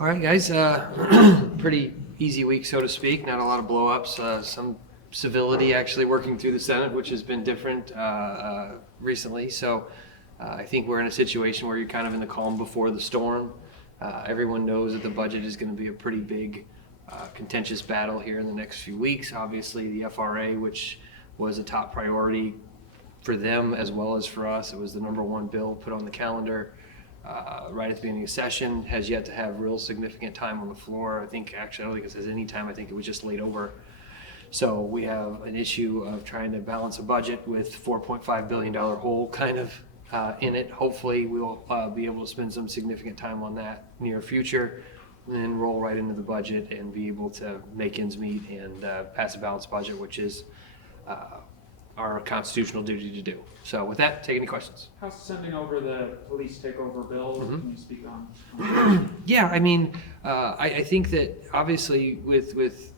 All right, guys. Pretty easy week, so to speak. Not a lot of blow-ups. Some civility actually working through the Senate, which has been different recently. So I think we're in a situation where you're kind of in the calm before the storm. Everyone knows that the budget is going to be a pretty big, contentious battle here in the next few weeks. Obviously, the FRA, which was a top priority for them as well as for us. It was the #1 bill put on the calendar right at the beginning of session, has yet to have real significant time on the floor. I don't think it says any time. I think it was just laid over. So we have an issue of trying to balance a budget with $4.5 billion hole kind of in it. Hopefully we'll be able to spend some significant time on that near future, and then roll right into the budget and be able to make ends meet and pass a balanced budget, which is our constitutional duty to do. So with that, take any questions. How's sending over the police takeover bill? Mm-hmm. Can you speak on? Yeah, I mean, I think that obviously with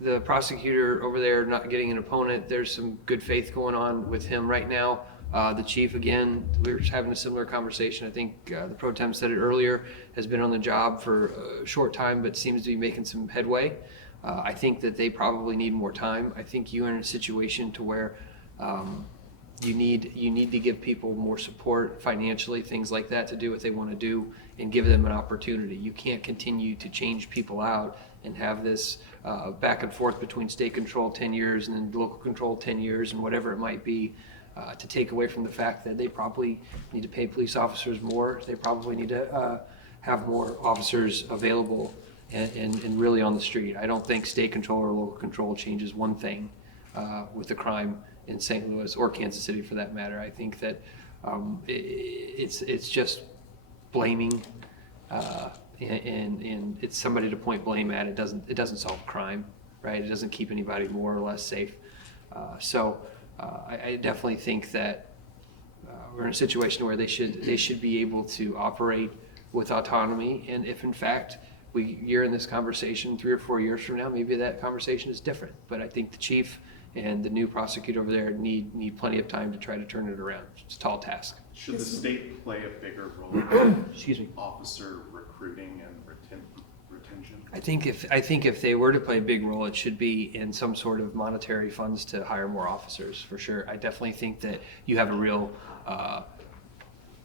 the prosecutor over there not getting an opponent, there's some good faith going on with him right now. The chief, again, we were having a similar conversation. I think the pro tem said it earlier, has been on the job for a short time, but seems to be making some headway. I think that they probably need more time. I think you're in a situation to where you need to give people more support financially, things like that, to do what they want to do and give them an opportunity. You can't continue to change people out and have this back and forth between state control 10 years and then local control 10 years and whatever it might be, to take away from the fact that they probably need to pay police officers more. They probably need to have more officers available and really on the street. I don't think state control or local control changes one thing with the crime in St. Louis or Kansas City for that matter. I think that it's just blaming and it's somebody to point blame at. It doesn't solve crime, right? It doesn't keep anybody more or less safe. I definitely think that we're in a situation where they should be able to operate with autonomy, and if in fact you're in this conversation 3 or 4 years from now, maybe that conversation is different. But I think the chief and the new prosecutor over there need plenty of time to try to turn it around. It's a tall task. Should the state play a bigger role in Excuse me. officer recruiting and retention? I think if they were to play a big role, it should be in some sort of monetary funds to hire more officers, for sure. I definitely think that you have a real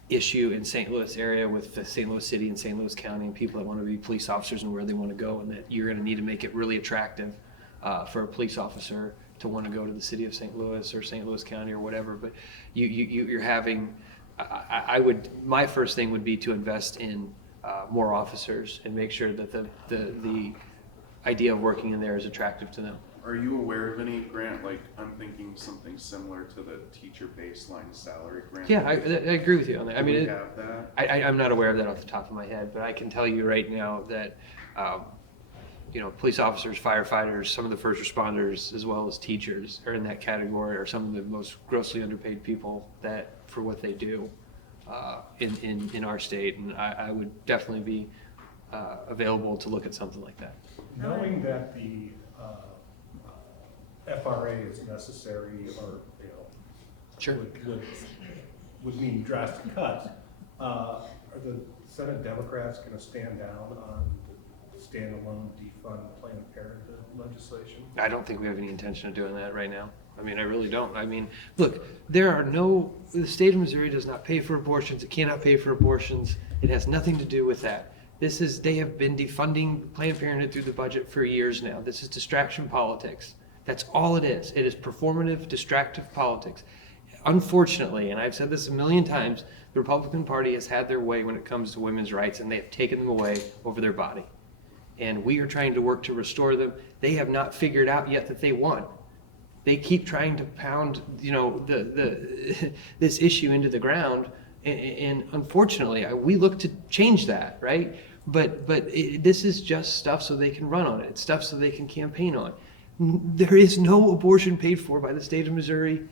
issue in St. Louis area with the St. Louis City and St. Louis County and people that want to be police officers and where they want to go, and that you're going to need to make it really attractive for a police officer to want to go to the city of St. Louis or St. Louis County or whatever. But you're having, my first thing would be to invest in more officers and make sure that the idea of working in there is attractive to them. Are you aware of any grant, like I'm thinking something similar to the teacher baseline salary grant? Yeah, I agree with you on that. I Do we mean, have that? I'm not aware of that off the top of my head, but I can tell you right now that police officers, firefighters, some of the first responders, as well as teachers are in that category, are some of the most grossly underpaid people that for what they do in our state, and I would definitely be available to look at something like that. Knowing that the FRA is necessary, or Sure. would mean drastic cuts, are the Senate Democrats going to stand down on the standalone defund Planned Parenthood legislation? I don't think we have any intention of doing that right now. I mean, I really don't. I mean, look, the state of Missouri does not pay for abortions. It cannot pay for abortions. It has nothing to do with that. They have been defunding Planned Parenthood through the budget for years now. This is distraction politics. That's all it is. It is performative, distractive politics. Unfortunately, and I've said this a million times, the Republican Party has had their way when it comes to women's rights, and they have taken them away over their body. And we are trying to work to restore them. They have not figured out yet that they won. They keep trying to pound, this issue into the ground, and unfortunately, we look to change that, right? But this is just stuff so they can run on it. It's stuff so they can campaign on. There is no abortion paid for by the state of Missouri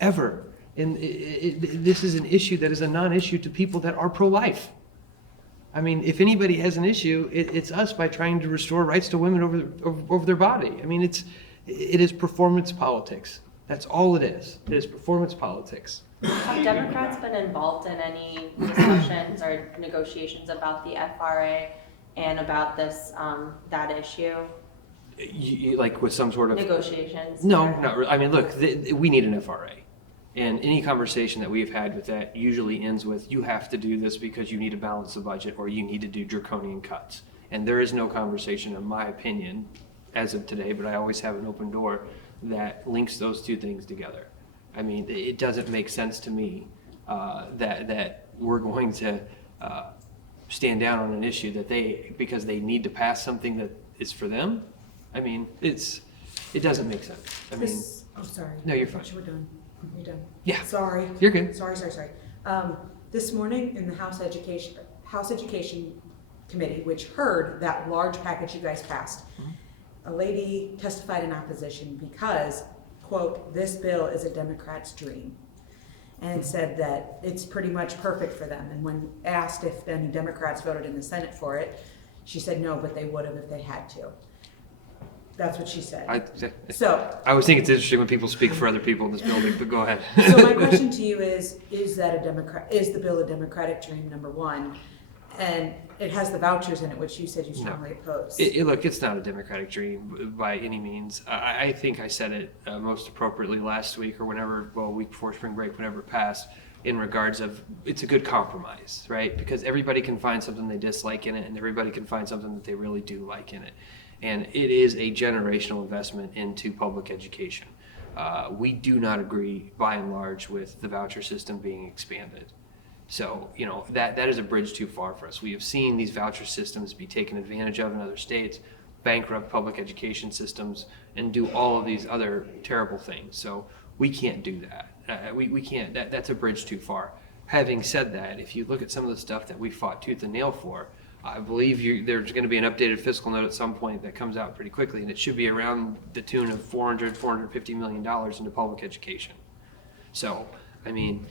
ever. And this is an issue that is a non-issue to people that are pro-life. I mean, if anybody has an issue, it's us by trying to restore rights to women over their body. I mean, it is performance politics. That's all it is. It is performance politics. Have Democrats been involved in any discussions or negotiations about the FRA and about this, that issue, Like with some sort of negotiations? no, or- not really. I mean, look, we need an FRA. And any conversation that we've had with that usually ends with, you have to do this because you need to balance the budget or you need to do draconian cuts. And there is no conversation, in my opinion, as of today, but I always have an open door, that links those two things together. I mean, it doesn't make sense to me that we're going to stand down on an issue that because they need to pass something that is for them. I mean, it doesn't make sense. I mean, Oh, sorry. No, you're fine. We're done. You're done. Yeah. Sorry. You're good. Sorry. This morning in the House Education Committee, which heard that large package you guys passed, a lady testified in opposition because, quote, "this bill is a Democrat's dream," and said that it's pretty much perfect for them. And when asked if any Democrats voted in the Senate for it, she said no, but they would have if they had to. That's what she said. So, I always think it's interesting when people speak for other people in this building, but go ahead. so my question to you is the bill a Democratic dream, number one? And it has the vouchers in it, which you said you strongly oppose. Look, it's not a Democratic dream by any means. I think I said it most appropriately last week or whenever, well, a week before spring break, whenever it passed, in regards of it's a good compromise, right? Because everybody can find something they dislike in it and everybody can find something that they really do like in it. And it is a generational investment into public education. We do not agree, by and large, with the voucher system being expanded. So, that is a bridge too far for us. We have seen these voucher systems be taken advantage of in other states, bankrupt public education systems, and do all of these other terrible things. So we can't do that. We can't, that's a bridge too far. Having said that, if you look at some of the stuff that we fought tooth and nail for, I believe there's going to be an updated fiscal note at some point that comes out pretty quickly, and it should be around the tune of $450 million into public education. So, I mean,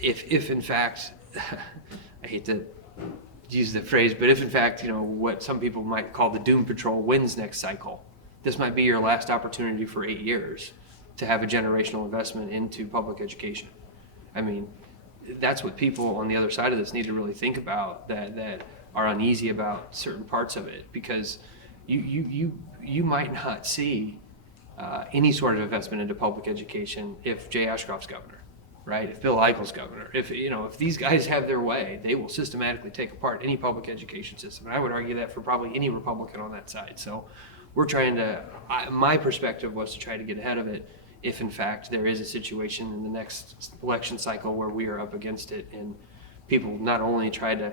if in fact, I hate to use the phrase, but if in fact, what some people might call the Doom Patrol wins next cycle, this might be your last opportunity for 8 years to have a generational investment into public education. I mean, that's what people on the other side of this need to really think about, that are uneasy about certain parts of it, because you might not see any sort of investment into public education if Jay Ashcroft's governor, right? If Bill Eichel's governor, if these guys have their way, they will systematically take apart any public education system. And I would argue that for probably any Republican on that side. So we're trying to, my perspective was to try to get ahead of it if in fact there is a situation in the next election cycle where we are up against it and people not only try to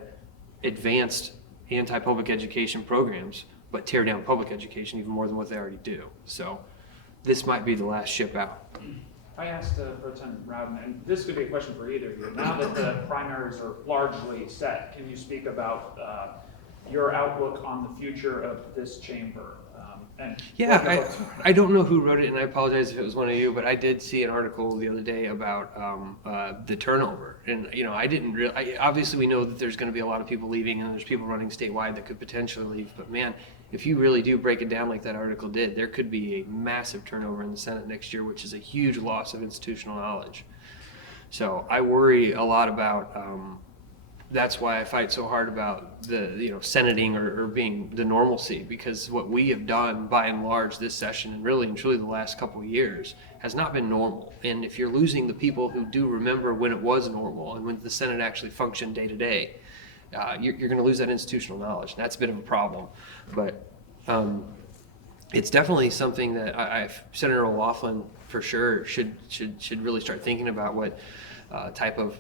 advance anti-public education programs, but tear down public education even more than what they already do. So this might be the last ship out. I asked Pro Tem Rowden, and this could be a question for either of you. Now that the primaries are largely set, can you speak about your outlook on the future of this chamber? Yeah, I don't know who wrote it, and I apologize if it was one of you, but I did see an article the other day about the turnover. And, I didn't really, obviously we know that there's going to be a lot of people leaving and there's people running statewide that could potentially leave. But man, if you really do break it down like that article did, there could be a massive turnover in the Senate next year, which is a huge loss of institutional knowledge. So I worry a lot about, that's why I fight so hard about the senating or being the normalcy, because what we have done by and large this session and really and truly the last couple of years has not been normal. And if you're losing the people who do remember when it was normal and when the Senate actually functioned day to day, you're going to lose that institutional knowledge. And that's a bit of a problem. But it's definitely something that Senator O'Loughlin for sure should really start thinking about what type of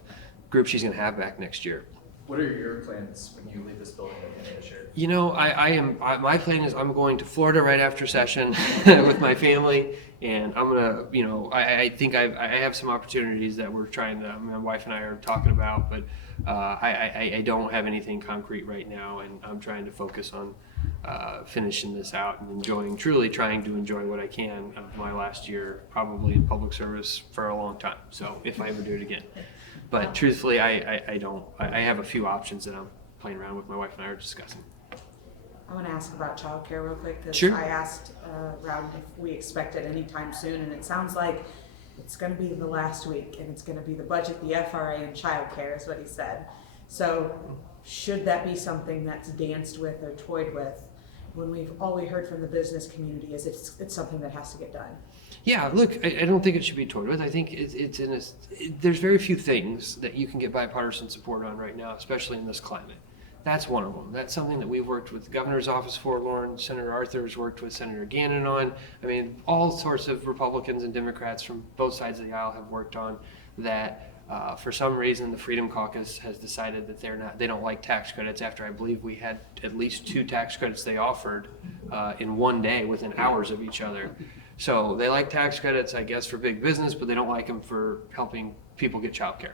group she's going to have back next year. What are your plans when you leave this building at the end of this year? My plan is I'm going to Florida right after session with my family, and I'm gonna, I think I have some opportunities that we're trying to, my wife and I are talking about, but I don't have anything concrete right now, and I'm trying to focus on finishing this out and truly trying to enjoy what I can of my last year, probably in public service for a long time. So if I ever do it again. But truthfully, I don't. I have a few options that I'm playing around with. My wife and I are discussing. I want to ask about childcare real quick, because Sure. I asked Rowden if we expect it anytime soon, and it sounds like it's going to be the last week, and it's going to be the budget, the FRA, and childcare is what he said. So should that be something that's danced with or toyed with? When all we heard from the business community is it's something that has to get done. Yeah, look, I don't think it should be toyed with. I think there's very few things that you can get bipartisan support on right now, especially in this climate. That's one of them. That's something that we've worked with the governor's office for, Lauren. Senator Arthur's worked with Senator Gannon on. I mean, all sorts of Republicans and Democrats from both sides of the aisle have worked on that. For some reason, the Freedom Caucus has decided that they don't like tax credits after I believe we had at least 2 tax credits they offered in one day within hours of each other. So they like tax credits, I guess, for big business, but they don't like them for helping people get childcare.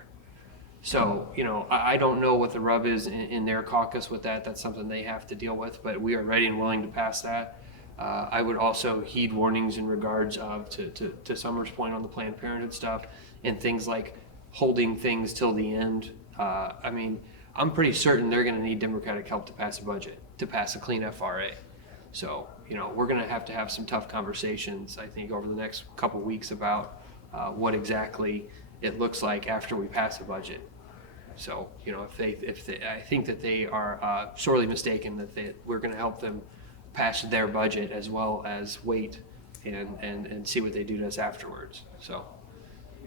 So, I don't know what the rub is in their caucus with that. That's something they have to deal with, but we are ready and willing to pass that. I would also heed warnings in regards of, to Summer's point on the Planned Parenthood stuff, and things like holding things till the end. I mean, I'm pretty certain they're gonna need Democratic help to pass a budget, to pass a clean FRA. So, we're gonna have to have some tough conversations, I think, over the next couple weeks about what exactly it looks like after we pass a budget. So, I think that they are sorely mistaken that we're going to help them pass their budget as well as wait and see what they do to us afterwards. So,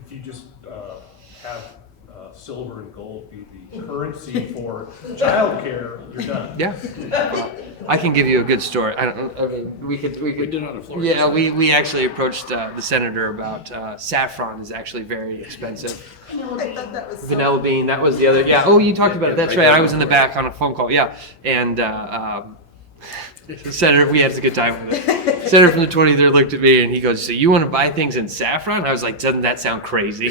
If you just have silver and gold be the currency for childcare, you're done. yeah, I can give you a good story. I mean, we could. We did on the floor. Yeah, we actually approached the senator about saffron is actually very expensive. I thought that was Vanilla bean, that was the other, yeah, oh, you talked about it, that's right, I was in the back on a phone call, yeah, and, Senator, we had a good time with it. Senator from the 23rd looked at me and he goes, so you want to buy things in saffron? I was like, doesn't that sound crazy?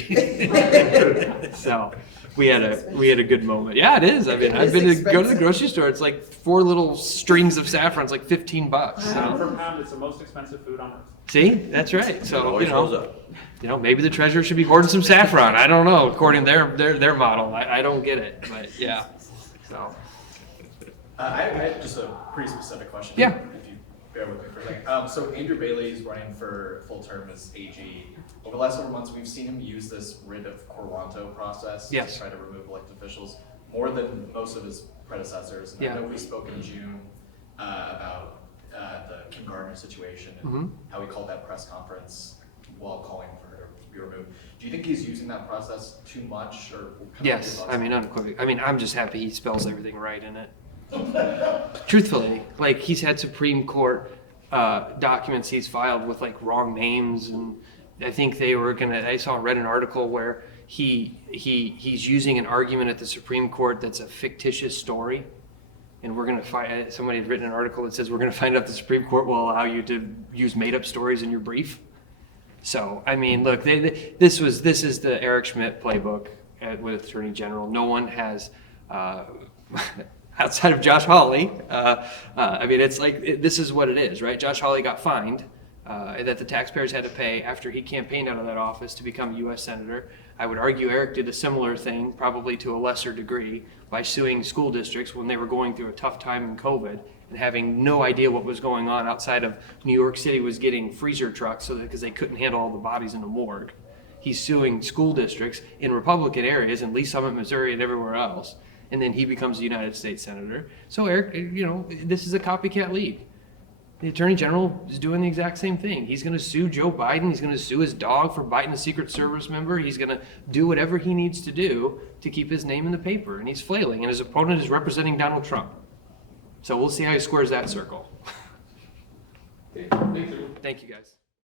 So, we had a good moment. Yeah, it is, I mean, I've been to go to the grocery store, it's like 4 little strings of saffron, it's like $15, Pound so. for pound, it's the most expensive food on earth. See, that's right, so, Always goes up. maybe the treasurer should be hoarding some saffron. I don't know, according to their model. I don't get it, but yeah. So I have just a pretty specific question. Yeah. If you bear with me for a second. So Andrew Bailey is running for full term as AG. Over the last several months, we've seen him use this writ of Corwanto process Yes. to try to remove elected officials more than most of his predecessors. And Yeah. I know we spoke in June about the Kim Gardner situation and Mhm. how he called that press conference while calling for her to be removed. Do you think he's using that process too much, or kind of yes, your thoughts I mean unequivocally. I mean I'm just happy he spells everything right in it. Truthfully, like he's had Supreme Court documents he's filed with like wrong names, and I think read an article where he's using an argument at the Supreme Court that's a fictitious story. And we're going to find, somebody had written an article that says we're going to find out the Supreme Court will allow you to use made-up stories in your brief. So, I mean, look, this is the Eric Schmidt playbook with Attorney General. No one has, outside of Josh Hawley, I mean, it's like, this is what it is, right? Josh Hawley got fined that the taxpayers had to pay after he campaigned out of that office to become a U.S. Senator. I would argue Eric did a similar thing, probably to a lesser degree, by suing school districts when they were going through a tough time in COVID and having no idea what was going on outside of New York City was getting freezer trucks because they couldn't handle all the bodies in the morgue. He's suing school districts in Republican areas in Lee Summit, Missouri, and everywhere else. And then he becomes a United States Senator. So Eric, this is a copycat lead. The Attorney General is doing the exact same thing. He's going to sue Joe Biden. He's going to sue his dog for biting a Secret Service member. He's going to do whatever he needs to do to keep his name in the paper. And he's flailing. And his opponent is representing Donald Trump. So we'll see how he squares that circle. Okay, thank you. Thank you, guys.